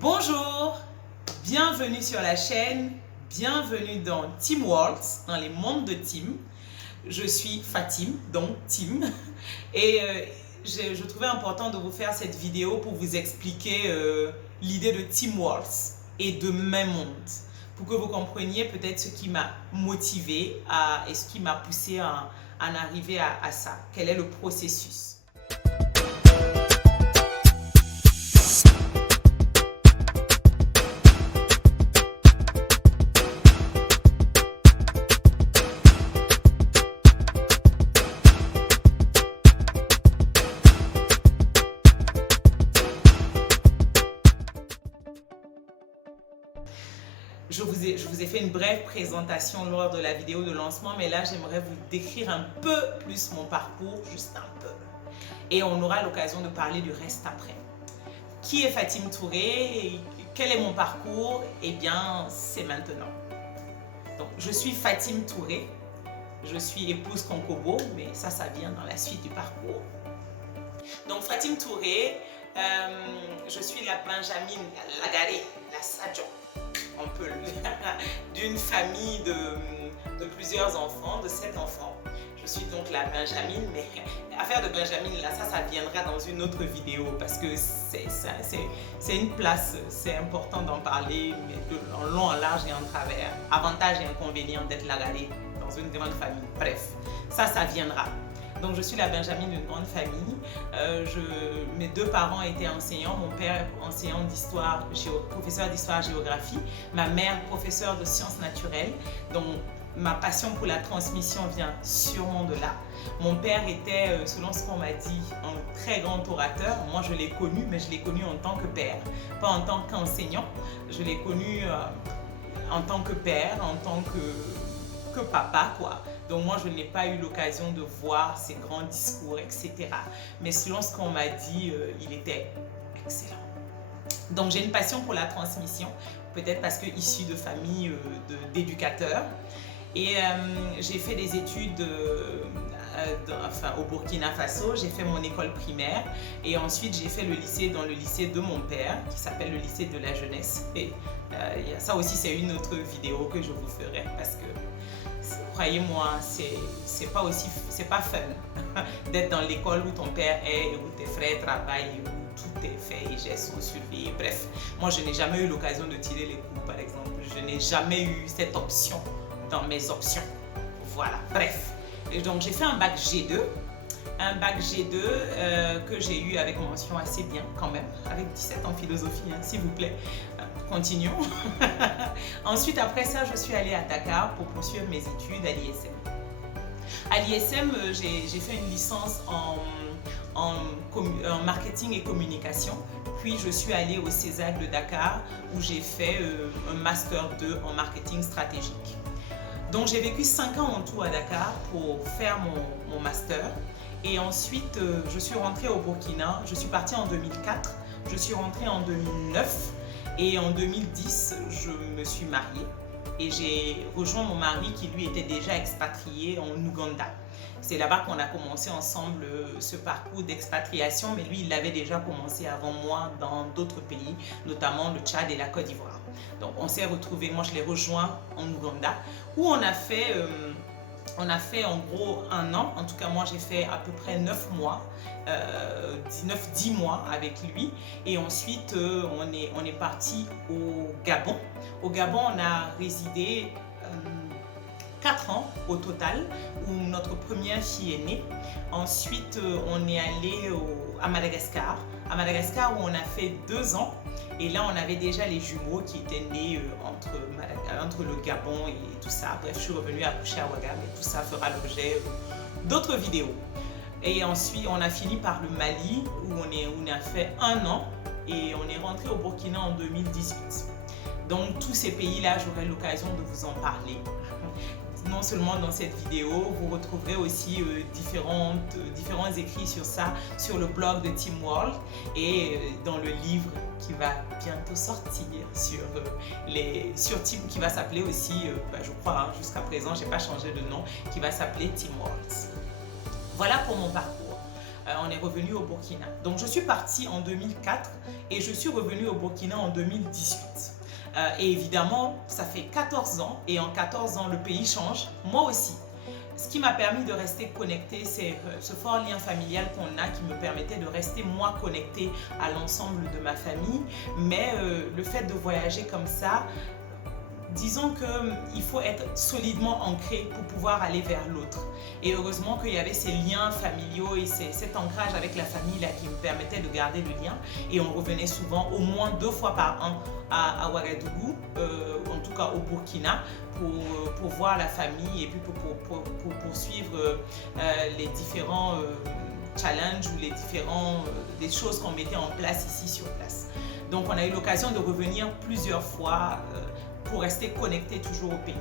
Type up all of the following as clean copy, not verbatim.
Bonjour, bienvenue sur la chaîne, bienvenue dans Team Worlds, dans les mondes de Team. Je suis Fatim, donc Team, et je trouvais important de vous faire cette vidéo pour vous expliquer l'idée de Team Worlds et de mes mondes, pour que vous compreniez peut-être ce qui m'a motivé et ce qui m'a poussé à en arriver à ça, quel est le processus. Je vous ai fait une brève présentation lors de la vidéo de lancement, mais là, j'aimerais vous décrire un peu plus mon parcours, juste un peu. Et on aura l'occasion de parler du reste après. Qui est Fatim Touré? Quel est mon parcours? Eh bien, c'est maintenant. Donc, je suis Fatim Touré. Je suis épouse Konkobo, mais ça vient dans la suite du parcours. Donc, Fatim Touré, je suis la Benjamin Lagaré, la Sadjon. On peut d'une famille de plusieurs enfants, de 7 enfants. Je suis donc la Benjamin, mais l'affaire de Benjamin, là, ça viendra dans une autre vidéo parce que c'est une place, c'est important d'en parler, mais en long, en large et en travers. Avantages et inconvénients d'être lagaré dans une grande famille. Bref, ça viendra. Donc, je suis la Benjamin d'une grande famille. Mes deux parents étaient enseignants. Mon père, enseignant d'histoire, professeur d'histoire-géographie. Ma mère, professeure de sciences naturelles. Donc, ma passion pour la transmission vient sûrement de là. Mon père était, selon ce qu'on m'a dit, un très grand orateur. Moi, je l'ai connu, mais je l'ai connu en tant que père, pas en tant qu'enseignant. Je l'ai connu en tant que père, en tant que papa, quoi. Donc moi, je n'ai pas eu l'occasion de voir ses grands discours, etc. Mais selon ce qu'on m'a dit, il était excellent. Donc j'ai une passion pour la transmission, peut-être parce que issue de famille d'éducateurs. Et j'ai fait des études au Burkina Faso, j'ai fait mon école primaire et ensuite j'ai fait le lycée dans le lycée de mon père qui s'appelle le lycée de la jeunesse. Et ça aussi, c'est une autre vidéo que je vous ferai parce que croyez-moi, c'est pas fun d'être dans l'école où ton père est, où tes frères travaillent, où tout est fait et gestes sont surveillés. Bref, moi je n'ai jamais eu l'occasion de tirer les coups, par exemple. Je n'ai jamais eu cette option dans mes options. Voilà, bref. Et donc j'ai fait un bac G2. Un bac G2 que j'ai eu avec mention assez bien quand même, avec 17 en philosophie, hein, s'il vous plaît. Continuons. Ensuite, après ça, je suis allée à Dakar pour poursuivre mes études à l'ISM. À l'ISM, j'ai fait une licence en marketing et communication. Puis, je suis allée au CESAC de Dakar où j'ai fait un Master 2 en marketing stratégique. Donc, j'ai vécu 5 ans en tout à Dakar pour faire mon Master. Et ensuite, je suis rentrée au Burkina. Je suis partie en 2004. Je suis rentrée en 2009. Et en 2010, je me suis mariée et j'ai rejoint mon mari qui lui était déjà expatrié en Ouganda. C'est là-bas qu'on a commencé ensemble ce parcours d'expatriation, mais lui, il l'avait déjà commencé avant moi dans d'autres pays, notamment le Tchad et la Côte d'Ivoire. Donc on s'est retrouvés, moi je l'ai rejoint en Ouganda, où on a fait en gros 1 an, en tout cas moi j'ai fait à peu près 9 mois, 10 mois avec lui et ensuite on est parti au Gabon. Au Gabon on a résidé 4 ans au total où notre première fille est née. Ensuite on est allé à Madagascar. À Madagascar où on a fait 2 ans et là on avait déjà les jumeaux qui étaient nés entre le Gabon et tout ça. Bref, je suis revenue accoucher à Ouagam et tout ça fera l'objet d'autres vidéos. Et ensuite on a fini par le Mali où on a fait 1 an et on est rentré au Burkina en 2018. Donc tous ces pays-là, j'aurai l'occasion de vous en parler. Non seulement dans cette vidéo, vous retrouverez aussi différents écrits sur ça sur le blog de Team World et dans le livre qui va bientôt sortir sur Team, qui va s'appeler aussi, je crois, jusqu'à présent, je n'ai pas changé de nom, qui va s'appeler Team World. Voilà pour mon parcours. on est revenu au Burkina. Donc je suis partie en 2004 et je suis revenue au Burkina en 2018. Et évidemment, ça fait 14 ans et en 14 ans, le pays change, moi aussi. Ce qui m'a permis de rester connectée, c'est ce fort lien familial qu'on a qui me permettait de rester moi connectée à l'ensemble de ma famille. Mais le fait de voyager comme ça, disons qu'il faut être solidement ancré pour pouvoir aller vers l'autre. Et heureusement qu'il y avait ces liens familiaux et cet ancrage avec la famille là qui me permettait de garder le lien. Et on revenait souvent au moins 2 fois par an à Ouagadougou, en tout cas au Burkina, pour voir la famille et puis pour poursuivre les différents challenges ou des choses qu'on mettait en place ici sur place. Donc on a eu l'occasion de revenir plusieurs fois pour rester connecté toujours au pays.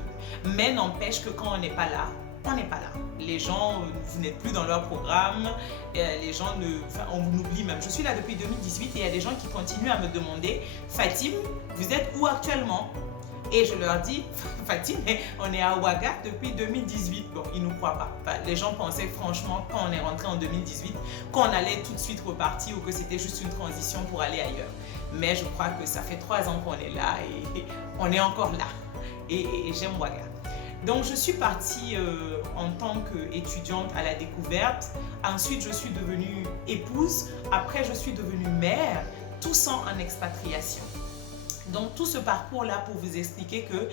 Mais n'empêche que quand on n'est pas là, on n'est pas là. Les gens, vous n'êtes plus dans leur programme, les gens, on vous oublie même. Je suis là depuis 2018 et il y a des gens qui continuent à me demander « Fatim, vous êtes où actuellement ?» Et je leur dis « Fatim, on est à Ouaga depuis 2018. » Bon, ils ne nous croient pas. Enfin, les gens pensaient franchement, quand on est rentré en 2018, qu'on allait tout de suite repartir ou que c'était juste une transition pour aller ailleurs. Mais je crois que ça fait 3 ans qu'on est là et on est encore là. Et j'aime Ouaga. Donc je suis partie en tant qu'étudiante à la découverte. Ensuite, je suis devenue épouse. Après, je suis devenue mère, tout ça en expatriation. Donc tout ce parcours-là pour vous expliquer que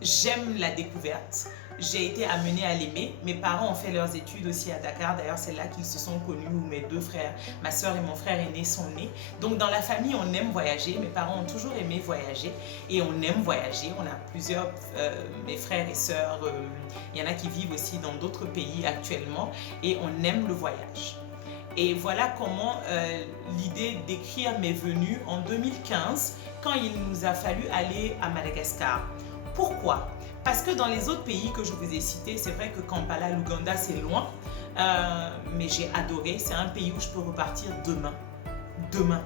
j'aime la découverte. J'ai été amenée à l'aimer. Mes parents ont fait leurs études aussi à Dakar. D'ailleurs, c'est là qu'ils se sont connus, où mes 2 frères, ma soeur et mon frère aîné sont nés. Donc dans la famille, on aime voyager. Mes parents ont toujours aimé voyager et on aime voyager. On a plusieurs, mes frères et sœurs, il y en a qui vivent aussi dans d'autres pays actuellement et on aime le voyage. Et voilà comment l'idée d'écrire m'est venue en 2015 quand il nous a fallu aller à Madagascar. Pourquoi ? Parce que dans les autres pays que je vous ai cités, c'est vrai que Kampala, l'Ouganda, c'est loin, mais j'ai adoré. C'est un pays où je peux repartir demain,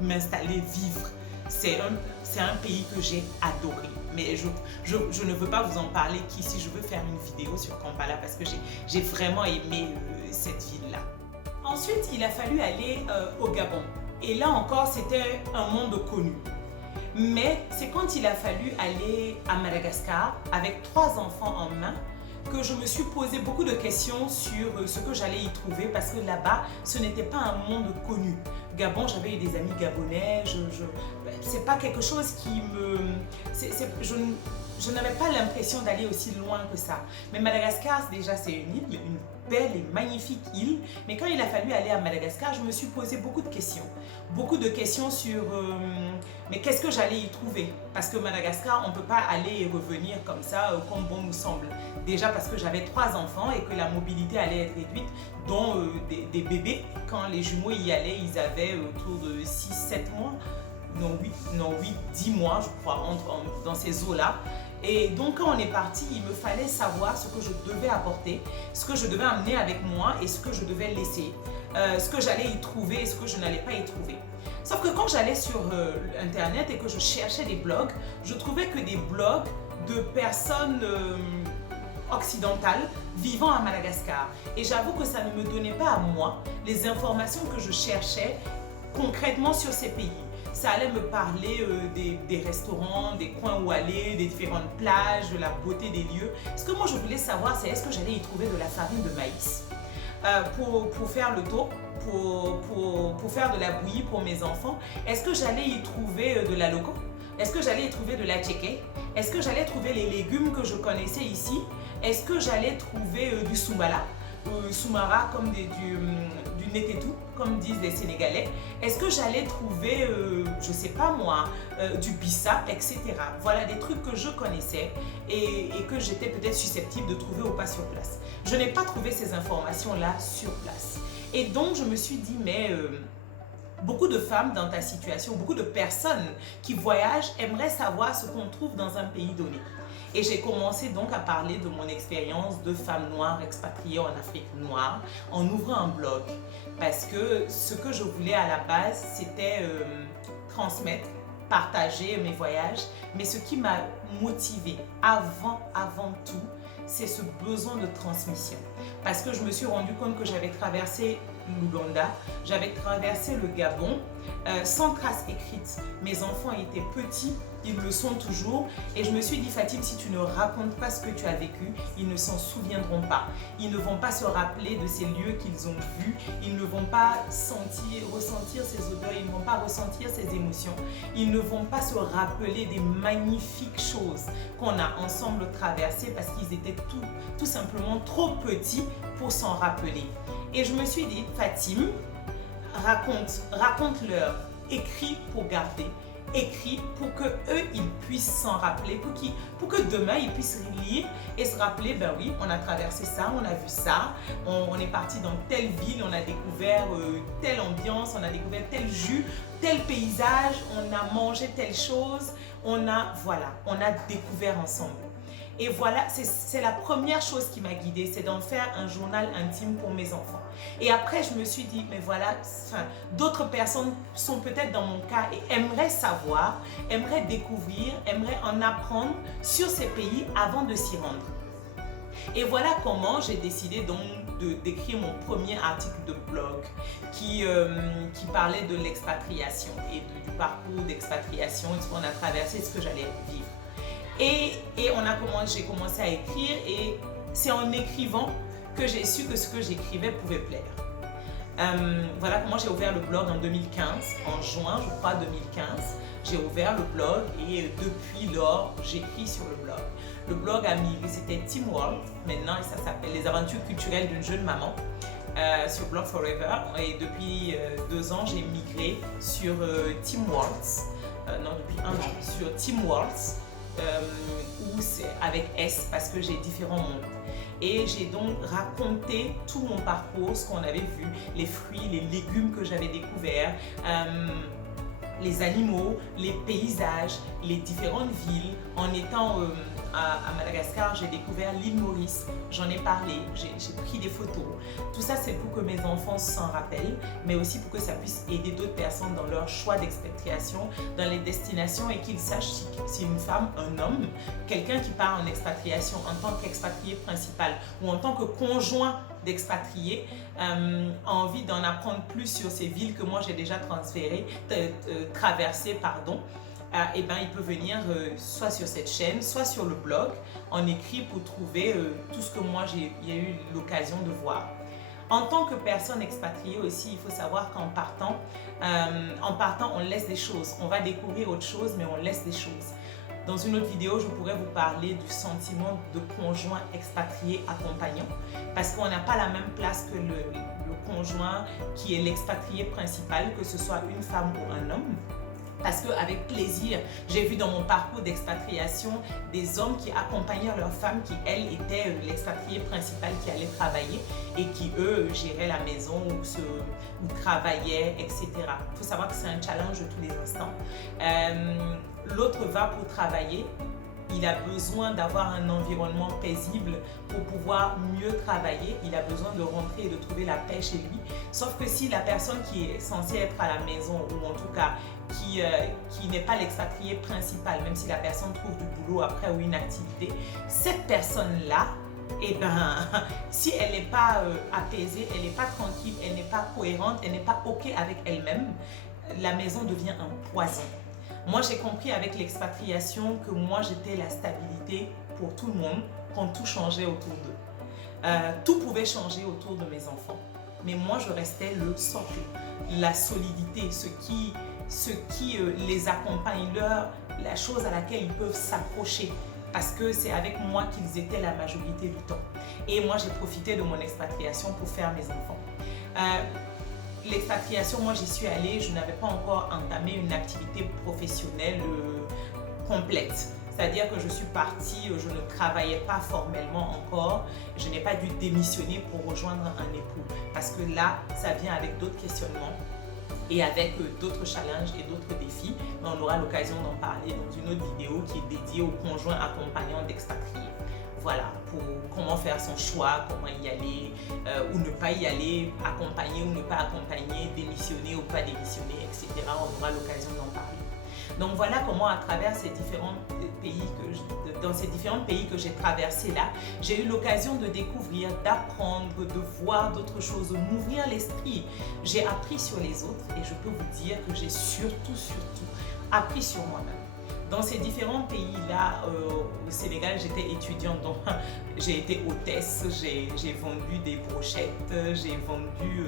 m'installer, vivre. C'est un pays que j'ai adoré. Mais je ne veux pas vous en parler qu'ici, je veux faire une vidéo sur Kampala parce que j'ai vraiment aimé cette ville-là. Ensuite, il a fallu aller au Gabon. Et là encore, c'était un monde connu. Mais c'est quand il a fallu aller à Madagascar avec 3 enfants en main que je me suis posé beaucoup de questions sur ce que j'allais y trouver parce que là-bas, ce n'était pas un monde connu. Gabon, j'avais eu des amis gabonais, c'est pas quelque chose qui me... Je n'avais pas l'impression d'aller aussi loin que ça. Mais Madagascar, déjà, c'est une île, une belle et magnifique île. Mais quand il a fallu aller à Madagascar, je me suis posé beaucoup de questions. Beaucoup de questions sur mais qu'est-ce que j'allais y trouver? Parce que Madagascar, on ne peut pas aller et revenir comme ça, comme bon nous semble. Déjà parce que j'avais 3 enfants et que la mobilité allait être réduite, dont des bébés. Quand les jumeaux y allaient, ils avaient autour de 6-7 mois. Non 8, 10 mois, je crois, dans ces eaux-là. Et donc, quand on est parti, il me fallait savoir ce que je devais apporter, ce que je devais amener avec moi et ce que je devais laisser, ce que j'allais y trouver et ce que je n'allais pas y trouver. Sauf que quand j'allais sur Internet et que je cherchais des blogs, je trouvais que des blogs de personnes occidentales vivant à Madagascar. Et j'avoue que ça ne me donnait pas à moi les informations que je cherchais concrètement sur ces pays. Ça allait me parler des restaurants, des coins où aller, des différentes plages, de la beauté des lieux. Ce que moi je voulais savoir, c'est est-ce que j'allais y trouver de la farine de maïs pour faire le tour, pour faire de la bouillie pour mes enfants. Est-ce que j'allais y trouver de la loco? Est-ce que j'allais y trouver de la tchéké? Est-ce que j'allais trouver les légumes que je connaissais ici? Est-ce que j'allais trouver du soumala? Soumara comme du netetou, comme disent les Sénégalais. Est-ce que j'allais trouver, je sais pas moi, du bissap, etc. Voilà des trucs que je connaissais et que j'étais peut-être susceptible de trouver ou pas sur place. Je n'ai pas trouvé ces informations-là sur place. Et donc je me suis dit, mais beaucoup de femmes dans ta situation, beaucoup de personnes qui voyagent aimeraient savoir ce qu'on trouve dans un pays donné. Et j'ai commencé donc à parler de mon expérience de femme noire expatriée en Afrique noire en ouvrant un blog. Parce que ce que je voulais à la base, c'était transmettre, partager mes voyages. Mais ce qui m'a motivée avant tout, c'est ce besoin de transmission. Parce que je me suis rendu compte que j'avais traversé l'Ouganda, j'avais traversé le Gabon sans trace écrite. Mes enfants étaient petits, ils le sont toujours, et je me suis dit, Fatim, si tu ne racontes pas ce que tu as vécu, ils ne s'en souviendront pas. Ils ne vont pas se rappeler de ces lieux qu'ils ont vus, ils ne vont pas ressentir ces odeurs, ils ne vont pas ressentir ces émotions, ils ne vont pas se rappeler des magnifiques choses qu'on a ensemble traversées parce qu'ils étaient tout simplement trop petits pour s'en rappeler. Et je me suis dit, Fatim, raconte-leur, écris pour garder, écris pour que eux ils puissent s'en rappeler, pour que demain ils puissent lire et se rappeler, ben oui, on a traversé ça, on a vu ça, on est parti dans telle ville, on a découvert telle ambiance, on a découvert tel jus, tel paysage, on a mangé telle chose, on a découvert ensemble. Et voilà, c'est la première chose qui m'a guidée, c'est d'en faire un journal intime pour mes enfants. Et après, je me suis dit, mais voilà, d'autres personnes sont peut-être dans mon cas et aimeraient savoir, aimeraient découvrir, aimeraient en apprendre sur ces pays avant de s'y rendre. Et voilà comment j'ai décidé donc d'écrire mon premier article de blog qui parlait de l'expatriation et du parcours d'expatriation, ce qu'on a traversé, ce que j'allais vivre. Et j'ai commencé à écrire et c'est en écrivant que j'ai su que ce que j'écrivais pouvait plaire. Voilà comment j'ai ouvert le blog en 2015, en juin je crois 2015. J'ai ouvert le blog et depuis lors j'écris sur le blog. Le blog a migré, c'était Team World, maintenant ça s'appelle Les aventures culturelles d'une jeune maman sur Blog Forever. Et depuis 2 ans j'ai migré sur Team Worlds, depuis 1 an, sur Team Worlds. Où c'est avec S parce que j'ai différents mondes. Et j'ai donc raconté tout mon parcours, ce qu'on avait vu, les fruits, les légumes que j'avais découverts, les animaux, les paysages, les différentes villes. En étant à Madagascar, j'ai découvert l'île Maurice, j'en ai parlé, j'ai pris des photos. Tout ça, c'est pour que mes enfants s'en rappellent, mais aussi pour que ça puisse aider d'autres personnes dans leur choix d'expatriation, dans les destinations et qu'ils sachent si une femme, un homme, quelqu'un qui part en expatriation en tant qu'expatrié principal ou en tant que conjoint d'expatriés a envie d'en apprendre plus sur ces villes que moi j'ai déjà traversées, et ben il peut venir soit sur cette chaîne, soit sur le blog en écrit pour trouver tout ce que moi j'ai eu l'occasion de voir. En tant que personne expatriée aussi, il faut savoir qu'en partant, on laisse des choses. On va découvrir autre chose, mais on laisse des choses. Dans une autre vidéo, je pourrais vous parler du sentiment de conjoint expatrié accompagnant parce qu'on n'a pas la même place que le conjoint qui est l'expatrié principal, que ce soit une femme ou un homme. Parce qu'avec plaisir, j'ai vu dans mon parcours d'expatriation des hommes qui accompagnaient leurs femmes qui, elles, étaient l'expatrié principal qui allait travailler et qui, eux, géraient la maison ou travaillaient, etc. Il faut savoir que c'est un challenge de tous les instants. L'autre va pour travailler. Il a besoin d'avoir un environnement paisible pour pouvoir mieux travailler. Il a besoin de rentrer et de trouver la paix chez lui. Sauf que si la personne qui est censée être à la maison, ou en tout cas qui n'est pas l'expatrié principal, même si la personne trouve du boulot après ou une activité, cette personne-là, eh ben, si elle n'est pas apaisée, elle n'est pas tranquille, elle n'est pas cohérente, elle n'est pas OK avec elle-même, la maison devient un poison. Moi, j'ai compris avec l'expatriation que moi, j'étais la stabilité pour tout le monde quand tout changeait autour d'eux. Tout pouvait changer autour de mes enfants. Mais moi, je restais le socle, la solidité, ce qui les accompagne, la chose à laquelle ils peuvent s'accrocher. Parce que c'est avec moi qu'ils étaient la majorité du temps. Et moi, j'ai profité de mon expatriation pour faire mes enfants. L'expatriation, moi j'y suis allée, je n'avais pas encore entamé une activité professionnelle complète. C'est-à-dire que je suis partie, je ne travaillais pas formellement encore, je n'ai pas dû démissionner pour rejoindre un époux. Parce que là, ça vient avec d'autres questionnements et avec d'autres challenges et d'autres défis. Mais on aura l'occasion d'en parler dans une autre vidéo qui est dédiée aux conjoints accompagnants d'expatriés. Voilà, pour comment faire son choix, comment y aller ou ne pas y aller, accompagner ou ne pas accompagner, démissionner ou pas démissionner, etc. On aura l'occasion d'en parler. Donc voilà comment à travers ces différents pays dans ces différents pays que j'ai traversés là, j'ai eu l'occasion de découvrir, d'apprendre, de voir d'autres choses, de m'ouvrir l'esprit. J'ai appris sur les autres et je peux vous dire que j'ai surtout appris sur moi-même. Dans ces différents pays-là, au Sénégal, j'étais étudiante, donc j'ai été hôtesse, j'ai vendu des brochettes, j'ai vendu,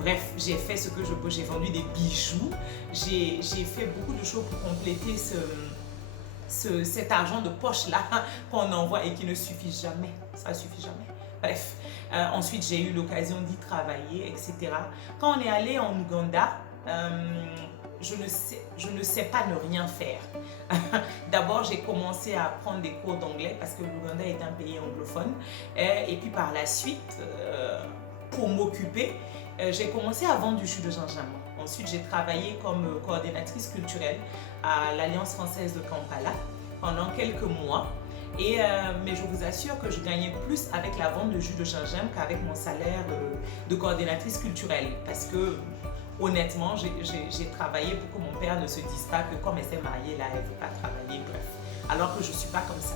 bref, j'ai fait ce que je peux, j'ai vendu des bijoux, j'ai fait beaucoup de choses pour compléter cet argent de poche-là qu'on envoie et qui ne suffit jamais, ça ne suffit jamais. Bref, ensuite j'ai eu l'occasion d'y travailler, etc. Quand on est allé en Ouganda, je ne sais pas ne rien faire. D'abord, j'ai commencé à prendre des cours d'anglais parce que l'Ouganda est un pays anglophone. Et puis par la suite, pour m'occuper, j'ai commencé à vendre du jus de gingembre. Ensuite, j'ai travaillé comme coordinatrice culturelle à l'Alliance française de Kampala pendant quelques mois. Mais je vous assure que je gagnais plus avec la vente de jus de gingembre qu'avec mon salaire de coordinatrice culturelle. Parce que honnêtement, j'ai travaillé pour que mon père ne se dise pas que comme elle s'est mariée, là, elle ne veut pas travailler, bref. Alors que je ne suis pas comme ça.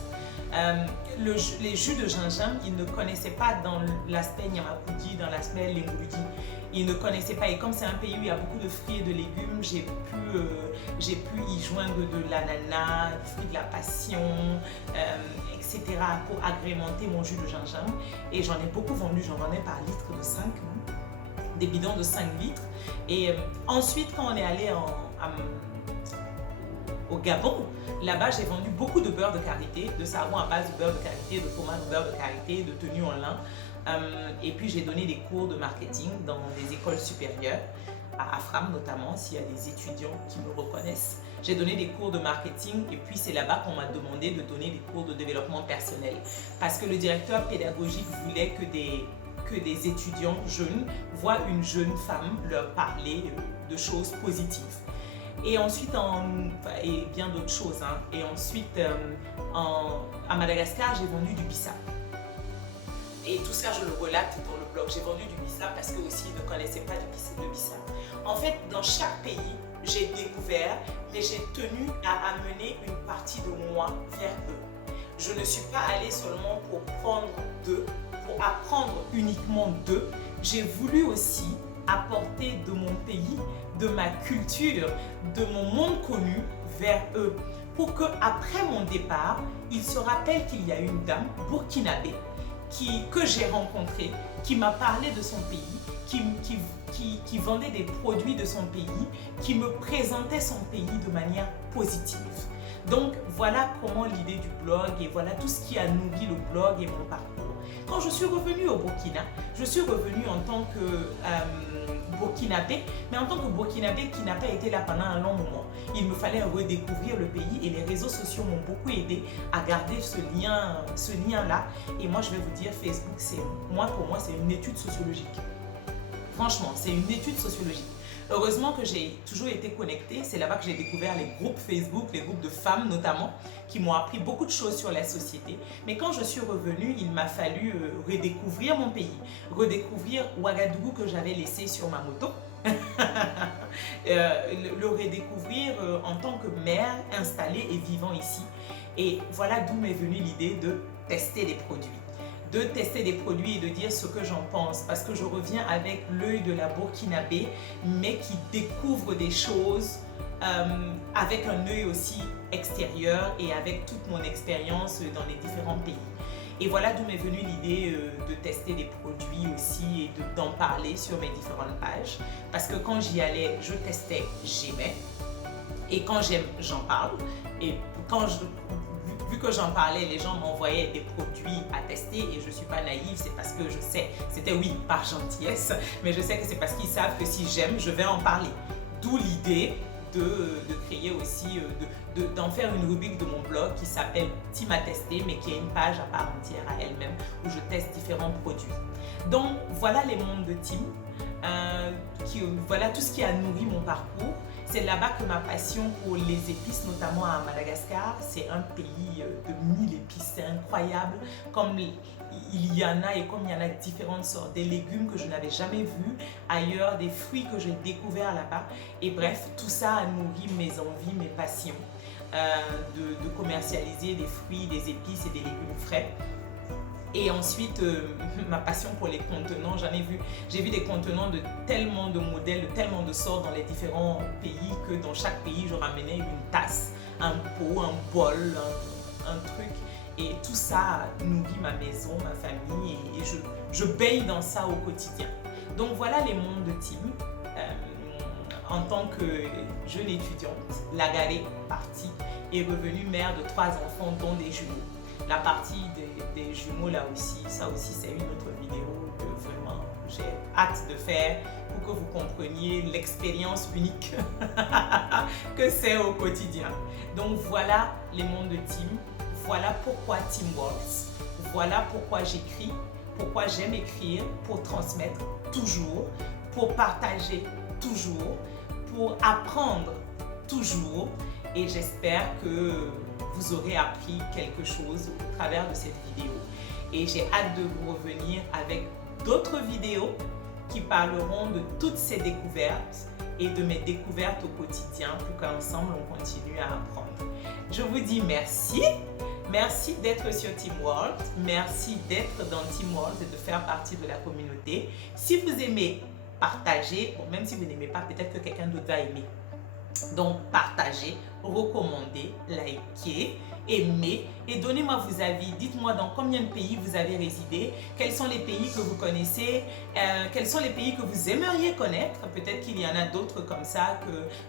Les jus de gingembre, ils ne connaissaient pas dans l'aspect Nyamakoudi, dans l'aspect Lengudi. Ils ne connaissaient pas. Et comme c'est un pays où il y a beaucoup de fruits et de légumes, j'ai pu y joindre de l'ananas, du fruit de la passion, etc. pour agrémenter mon jus de gingembre. Et j'en ai beaucoup vendu, j'en vendais par litre de 5, des bidons de 5 litres. Et ensuite, quand on est allé au Gabon, là-bas, j'ai vendu beaucoup de beurre de karité, de savon à base de beurre de karité, de fromage de beurre de karité, de tenues en lin. Et puis, j'ai donné des cours de marketing dans des écoles supérieures, à Afram notamment, s'il y a des étudiants qui me reconnaissent. J'ai donné des cours de marketing et puis c'est là-bas qu'on m'a demandé de donner des cours de développement personnel. Parce que le directeur pédagogique voulait que des étudiants jeunes voient une jeune femme leur parler de choses positives. Et ensuite, et bien d'autres choses. Hein. Et ensuite, à Madagascar, j'ai vendu du bissap. Et tout ça, je le relate dans le blog. J'ai vendu du bissap parce que aussi, ils ne connaissaient pas de bissap. En fait, dans chaque pays, j'ai découvert, mais j'ai tenu à amener une partie de moi vers eux. Je ne suis pas allée seulement pour prendre d'eux, pour apprendre uniquement d'eux. J'ai voulu aussi apporter de mon pays, de ma culture, de mon monde connu vers eux. Pour qu'après mon départ, ils se rappellent qu'il y a une dame burkinabé que j'ai rencontrée, qui m'a parlé de son pays, qui vendait des produits de son pays, qui me présentait son pays de manière positive. Donc voilà comment l'idée du blog et voilà tout ce qui a nourri le blog et mon parcours. Quand je suis revenue au Burkina, je suis revenue en tant que burkinabé, mais en tant que burkinabé qui n'a pas été là pendant un long moment. Il me fallait redécouvrir le pays et les réseaux sociaux m'ont beaucoup aidé à garder ce lien-là. Et moi, je vais vous dire, Facebook, pour moi, c'est une étude sociologique. Franchement, c'est une étude sociologique. Heureusement que j'ai toujours été connectée. C'est là-bas que j'ai découvert les groupes Facebook, les groupes de femmes notamment, qui m'ont appris beaucoup de choses sur la société. Mais quand je suis revenue, il m'a fallu redécouvrir mon pays, redécouvrir Ouagadougou que j'avais laissé sur ma moto. Le redécouvrir en tant que mère installée et vivant ici. Et voilà d'où m'est venue l'idée de tester des produits. De tester des produits et de dire ce que j'en pense. Parce que je reviens avec l'œil de la burkinabé, mais qui découvre des choses avec un œil aussi extérieur et avec toute mon expérience dans les différents pays. Et voilà d'où m'est venue l'idée de tester des produits aussi et d'en parler sur mes différentes pages. Parce que quand j'y allais, je testais, j'aimais. Et quand j'aime, j'en parle. Et vu que j'en parlais, les gens m'envoyaient des produits à tester et je ne suis pas naïve, c'est parce que je sais, c'était oui, par gentillesse, mais je sais que c'est parce qu'ils savent que si j'aime, je vais en parler. D'où l'idée de créer aussi, d'en faire une rubrique de mon blog qui s'appelle Team à tester, mais qui est une page à part entière à elle-même où je teste différents produits. Donc voilà les mondes de Team. voilà tout ce qui a nourri mon parcours. C'est là-bas que ma passion pour les épices, notamment à Madagascar, c'est un pays de 1000 épices, c'est incroyable. Comme il y en a et comme il y en a différentes sortes, des légumes que je n'avais jamais vus ailleurs, des fruits que j'ai découverts là-bas. Et bref, tout ça a nourri mes envies, mes passions de commercialiser des fruits, des épices et des légumes frais. Et ensuite, ma passion pour les contenants, j'ai vu des contenants de tellement de modèles, de tellement de sortes dans les différents pays que dans chaque pays, je ramenais une tasse, un pot, un bol, un truc. Et tout ça nourrit ma maison, ma famille et je baigne dans ça au quotidien. Donc voilà les mondes de Tim. En tant que jeune étudiante, Lagaré partie est revenue mère de 3 enfants dont des jumeaux. La partie des jumeaux là aussi, ça aussi c'est une autre vidéo que vraiment j'ai hâte de faire pour que vous compreniez l'expérience unique que c'est au quotidien. Donc voilà les mondes de Tim, voilà pourquoi Tim Waltz, voilà pourquoi j'écris, pourquoi j'aime écrire, pour transmettre toujours, pour partager toujours, pour apprendre toujours et j'espère que vous aurez appris quelque chose au travers de cette vidéo. Et j'ai hâte de vous revenir avec d'autres vidéos qui parleront de toutes ces découvertes et de mes découvertes au quotidien pour qu'ensemble on continue à apprendre. Je vous dis merci. Merci d'être sur Tim Waltz. Merci d'être dans Tim Waltz et de faire partie de la communauté. Si vous aimez, partagez. Bon, même si vous n'aimez pas, peut-être que quelqu'un d'autre va aimer. Donc partagez, recommandez, likez, aimez et donnez-moi vos avis. Dites-moi dans combien de pays vous avez résidé, quels sont les pays que vous connaissez, quels sont les pays que vous aimeriez connaître. Peut-être qu'il y en a d'autres comme ça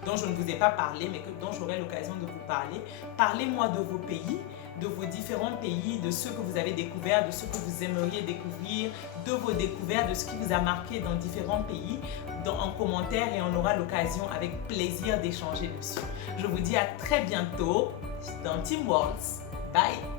dont je ne vous ai pas parlé mais dont j'aurai l'occasion de vous parler. Parlez-moi de vos pays, de vos différents pays, de ceux que vous avez découverts, de ceux que vous aimeriez découvrir, de vos découvertes, de ce qui vous a marqué dans différents pays, en commentaire et on aura l'occasion avec plaisir d'échanger dessus. Je vous dis à très bientôt dans Tim Waltz. Bye!